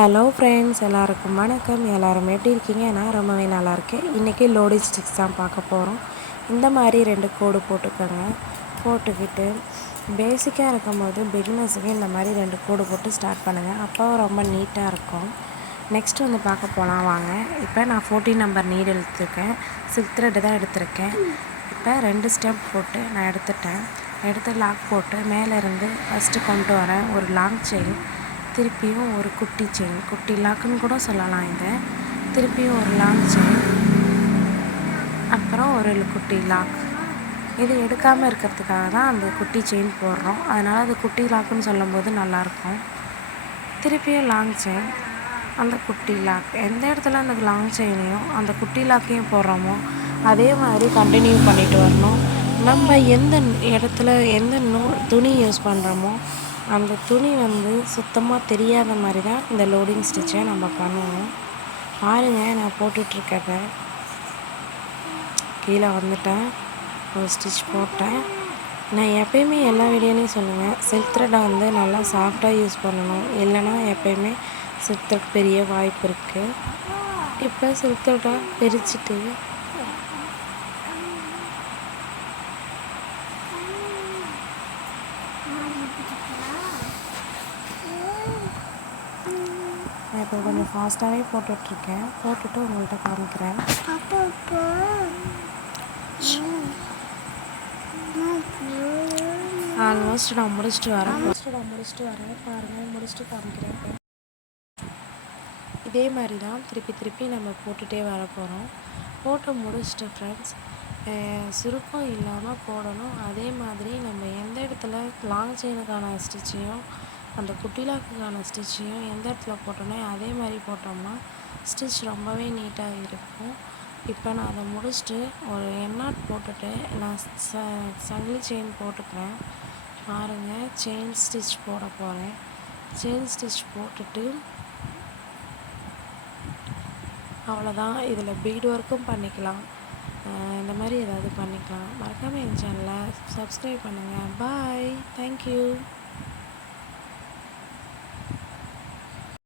Hello friends, எல்லாருக்கும் வணக்கம். எல்லோரும் எப்படி இருக்கீங்க? நான் ரொம்பவே நல்லாயிருக்கேன். இன்றைக்கி லோடிங் ஸ்டிக்ஸ் தான் பார்க்க போகிறோம். இந்த மாதிரி 2 கோடு போட்டுக்கோங்க. போட்டுக்கிட்டு பேசிக்காக இருக்கும்போது பிகினர்ஸுக்கு இந்த மாதிரி 2 கோடு போட்டு ஸ்டார்ட் பண்ணுங்கள். அப்போ ரொம்ப நீட்டாக இருக்கும். நெக்ஸ்ட்டு வந்து பார்க்க போகலாம் வாங்க. இப்போ நான் 14 நம்பர் நீடு எடுத்துருக்கேன். 6 த்ரெட்டு தான் எடுத்திருக்கேன். இப்போ 2 ஸ்டெப் போட்டு நான் எடுத்து லாக் போட்டு மேலேருந்து ஃபஸ்ட்டு கொண்டு வரேன். ஒரு லாங் செயின், திருப்பியும் ஒரு குட்டி செயின், குட்டி லாக்குன்னு கூட சொல்லலாம். இதை திருப்பியும் ஒரு லாங் செயின், அப்புறம் ஒரு குட்டி லாக். இது எடுக்காமல் இருக்கிறதுக்காக தான் அந்த குட்டி செயின் போடுறோம். அதனால் அது குட்டி லாக்குன்னு சொல்லும்போது நல்லாயிருக்கும். திருப்பியும் லாங் செயின், அந்த குட்டி லாக். எந்த இடத்துல அந்த லாங் செயினையும் அந்த குட்டி லாக்கையும் போடுறோமோ அதே மாதிரி கண்டினியூ பண்ணிட்டு வரணும். நம்ம எந்த இடத்துல எந்த துணி யூஸ் பண்ணுறோமோ அந்த துணி வந்து சுத்தமாக தெரியாத மாதிரி தான் இந்த லோடிங் ஸ்டிச்சை நம்ம பண்ணுவோம். பாருங்கள், நான் போட்டுட்ருக்கத கீழே வந்துட்டேன். ஒரு ஸ்டிச் போட்டேன். நான் எப்போயுமே எல்லா வீடியோலையும் சொல்லுவேன், சில்க் த்ரெட்டை வந்து நல்லா சாஃப்டாக யூஸ் பண்ணணும். இல்லைனா எப்போயுமே சில்க் த்ரெட் பெரிய வாய்ப்பு இருக்குது. இப்போ சில்க் த்ரெட்டை பிரிச்சுட்டு நான் இப்போ கொஞ்சம் ஃபாஸ்ட்டாகவே போட்டுட்ருக்கேன். போட்டுட்டு உங்கள்கிட்ட காமிக்கிறேன். ஆல்மோஸ்ட் நான் முடிச்சுட்டு வரேன். பாருங்கள், முடிச்சுட்டு காமிக்கிறேன். இதே மாதிரி தான் திருப்பி நம்ம போட்டுகிட்டே வர போகிறோம். போட்டு முடிச்சுட்டு ஃப்ரெண்ட்ஸ், சுருக்கம் இல்லாமல் போடணும். அதே மாதிரி நம்ம எந்த இடத்துல லாங் செயினுக்கான ஸ்டிச்சையும் அந்த குட்டி லாக்குக்கான ஸ்டிச்சையும் எந்த இடத்துல போட்டோன்னே அதே மாதிரி போட்டோம்னா ஸ்டிச் ரொம்பவே நீட்டாக இருக்கும். இப்போ நான் அதை முடிச்சுட்டு ஒரு எண்ணாட் போட்டுட்டு நான் சங்கிலி செயின் போட்டுக்கிறேன். பாருங்கள், செயின் ஸ்டிச் போட போகிறேன். செயின் ஸ்டிச் போட்டுட்டு அவ்வளோதான். இதில் பீட் ஒர்க்கும் பண்ணிக்கலாம். இந்த மாதிரி ஏதாவது பண்ணிக்கலாம். மறக்காமல் என் சேனலை சப்ஸ்கிரைப் பண்ணுங்கள். பாய், தேங்க்யூ.